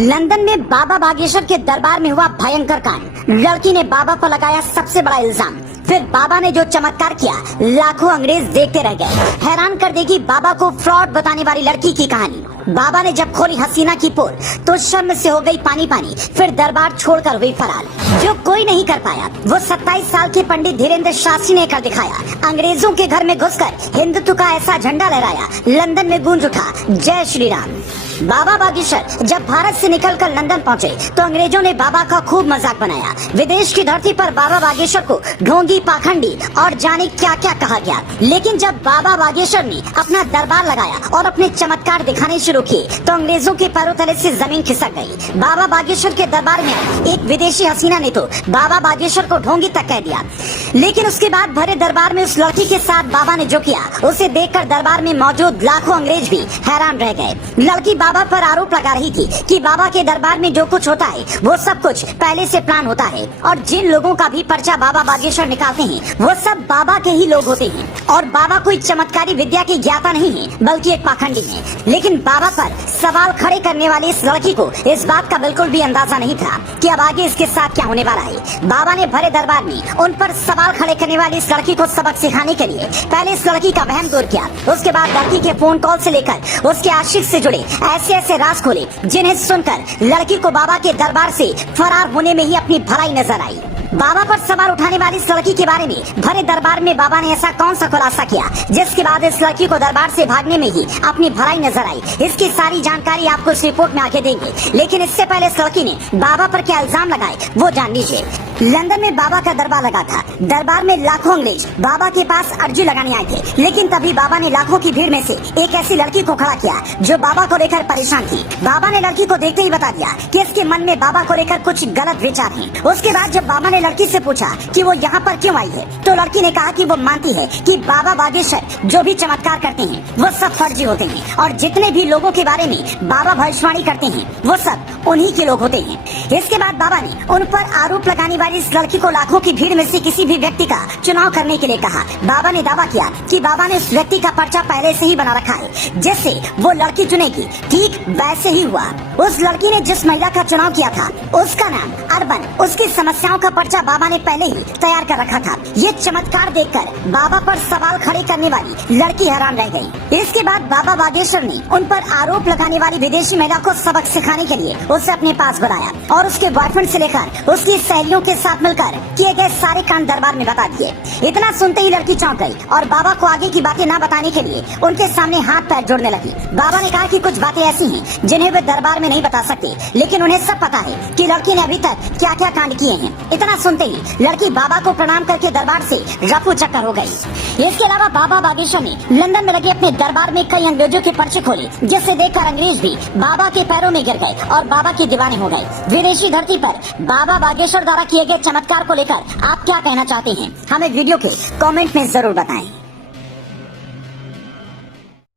London में बाबा बागेश्वर के दरबार में हुआ भयंकर कांड। लड़की ने बाबा पर लगाया सबसे बड़ा इल्जाम। फिर बाबा ने जो चमत्कार किया, लाखों अंग्रेज देखते रह गए। हैरान कर देगी बाबा को फ्रॉड बताने वाली लड़की की कहानी। बाबा ने जब खोली हसीना की पोल तो शर्म से हो गई पानी पानी। फिर दरबार छोड़कर हुई फरार। जो कोई नहीं कर पाया वो 27 साल के पंडित धीरेन्द्र शास्त्री ने कर दिखाया। अंग्रेजों के घर में घुसकर हिंदुत्व का ऐसा झंडा लहराया, लंदन में गूंज उठा जय श्री राम। बाबा बागेश्वर जब भारत से निकलकर लंदन पहुंचे तो अंग्रेजों ने बाबा का खूब मजाक बनाया। विदेश की धरती पर बाबा बागेश्वर को ढोंगी, पाखंडी और जाने क्या क्या कहा गया। लेकिन जब बाबा बागेश्वर ने अपना दरबार लगाया और अपने चमत्कार दिखाने शुरू किए तो अंग्रेजों के पैरों तले से जमीन खिसक गई। बाबा बागेश्वर के दरबार में एक विदेशी हसीना ने तो बाबा बागेश्वर को ढोंगी तक कह दिया। लेकिन उसके बाद भरे दरबार में उस लड़की के साथ बाबा ने जो किया उसे देखकर दरबार में मौजूद लाखों अंग्रेज भी हैरान रह गए। लड़की बाबा पर आरोप लगा रही थी कि बाबा के दरबार में जो कुछ होता है वो सब कुछ पहले से प्लान होता है और जिन लोगों का भी पर्चा बाबा बागेश्वर निकालते हैं वो सब बाबा के ही लोग होते हैं और बाबा कोई चमत्कारी विद्या की ज्ञाता नहीं है बल्कि एक पाखंडी है। लेकिन बाबा पर सवाल खड़े करने वाली इस लड़की को इस बात का बिल्कुल भी अंदाजा नहीं था कि अब आगे इसके साथ क्या होने वाला है। बाबा ने भरे दरबार में उन पर सवाल खड़े करने वाली इस लड़की को सबक सिखाने के लिए पहले इस लड़की का वहम दूर किया। उसके बाद लड़की के फोन कॉल से लेकर उसके आशिक से जुड़े ऐसे ऐसे राज खोले जिन्हें सुनकर लड़की को बाबा के दरबार से फरार होने में ही अपनी भलाई नजर आई। बाबा पर सवाल उठाने वाली इस लड़की के बारे में भरे दरबार में बाबा ने ऐसा कौन सा खुलासा किया जिसके बाद इस लड़की को दरबार से भागने में ही अपनी भलाई नजर आई। इसकी सारी जानकारी आपको इस रिपोर्ट में आगे देंगे। लेकिन इससे पहले इस लड़की ने बाबा पर क्या इल्जाम लगाए वो जान लीजिए। लंदन में बाबा का दरबार लगा था। दरबार में लाखों अंग्रेज बाबा के पास अर्जी लगाने आए थे। लेकिन तभी बाबा ने लाखों की भीड़ में से एक ऐसी लड़की को खड़ा किया जो बाबा को लेकर परेशान थी। बाबा ने लड़की को देखते ही बता दिया कि इसके मन में बाबा को लेकर कुछ गलत विचार हैं। उसके बाद जब बाबा ने लड़की से पूछा कि वो यहाँ पर क्यों आई है तो लड़की ने कहा कि वो मानती है कि बाबा बागेश्वर जो भी चमत्कार करते हैं वो सब फर्जी होते हैं और जितने भी लोगों के बारे में बाबा भविष्यवाणी करते हैं वो सब उन्हीं के लोग होते हैं। इसके बाद बाबा ने उन पर आरोप लगाने वाली इस लड़की को लाखों की भीड़ में से किसी भी व्यक्ति का चुनाव करने के लिए कहा। बाबा ने दावा किया कि बाबा ने उस व्यक्ति का पर्चा पहले से ही बना रखा है जिससे वो लड़की चुनेगी। ठीक वैसे ही हुआ। उस लड़की ने जिस महिला का चुनाव किया था उसका नाम अर्बन, उसकी समस्याओं का पर्चा बाबा ने पहले ही तैयार कर रखा था। ये चमत्कार देखकर बाबा पर सवाल खड़े करने वाली लड़की हैरान रह गई। इसके बाद बाबा बागेश्वर ने उन पर आरोप लगाने वाली विदेशी महिला को सबक सिखाने के लिए उसे अपने पास बुलाया और उसके बॉयफ्रेंड से लेकर उसकी सहेलियों के साथ मिलकर किए गए सारे कांड दरबार में बता दिए। इतना सुनते ही लड़की चौंक गई और बाबा को आगे की बातें न बताने के लिए उनके सामने हाथ पैर जोड़ने लगी। बाबा ने कहा कि कुछ बातें ऐसी हैं जिन्हें वे दरबार में नहीं बता सकते, लेकिन उन्हें सब पता है कि लड़की ने अभी तक क्या क्या कांड किए हैं। इतना सुनते ही लड़की बाबा को प्रणाम करके दरबार से रफू चक्कर हो गई। इसके अलावा बाबा बागेश्वर ने लंदन में लगे अपने दरबार में कई अंग्रेजों के पर्चे खोले जिसे देखकर अंग्रेज भी बाबा के पैरों में गिर गए और बाबा की दीवाने हो गए। विदेशी धरती पर बाबा बागेश्वर द्वारा किए गए चमत्कार को लेकर आप क्या कहना चाहते हैं हमें वीडियो के कमेंट में जरूर बताएं।